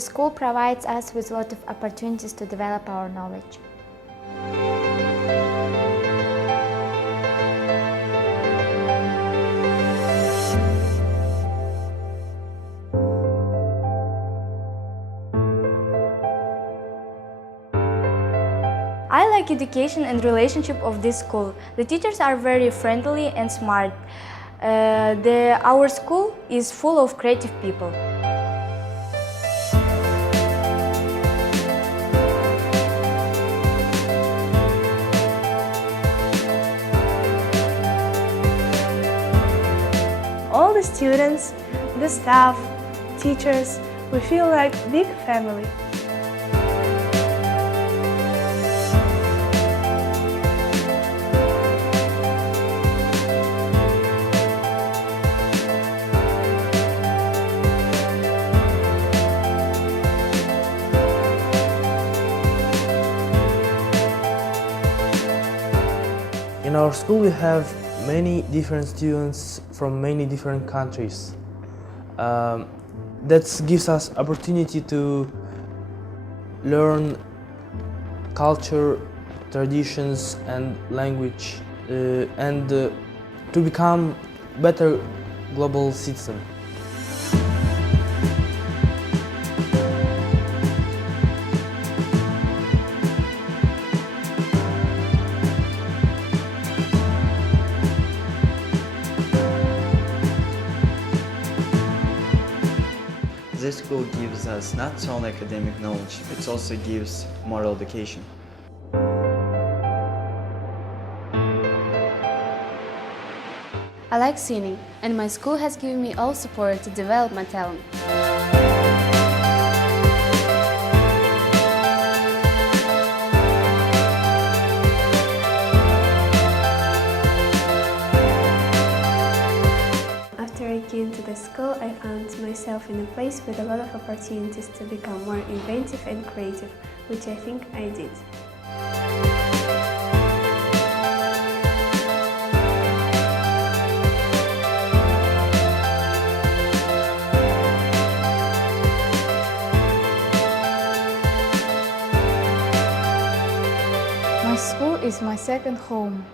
The school provides us with a lot of opportunities to develop our knowledge. I like education and relationship of this school. The teachers are very friendly and smart. Our school is full of creative people. All the students, the staff, teachers, we feel like a big family. In our school we have many different students from many different countries. That gives us opportunity to learn culture, traditions and language and to become better global citizen. This school gives us not only academic knowledge, it also gives moral education. I like singing, and my school has given me all support to develop my talent. After I came to the school, I found myself in a place with a lot of opportunities to become more inventive and creative, which I think I did. My school is my second home.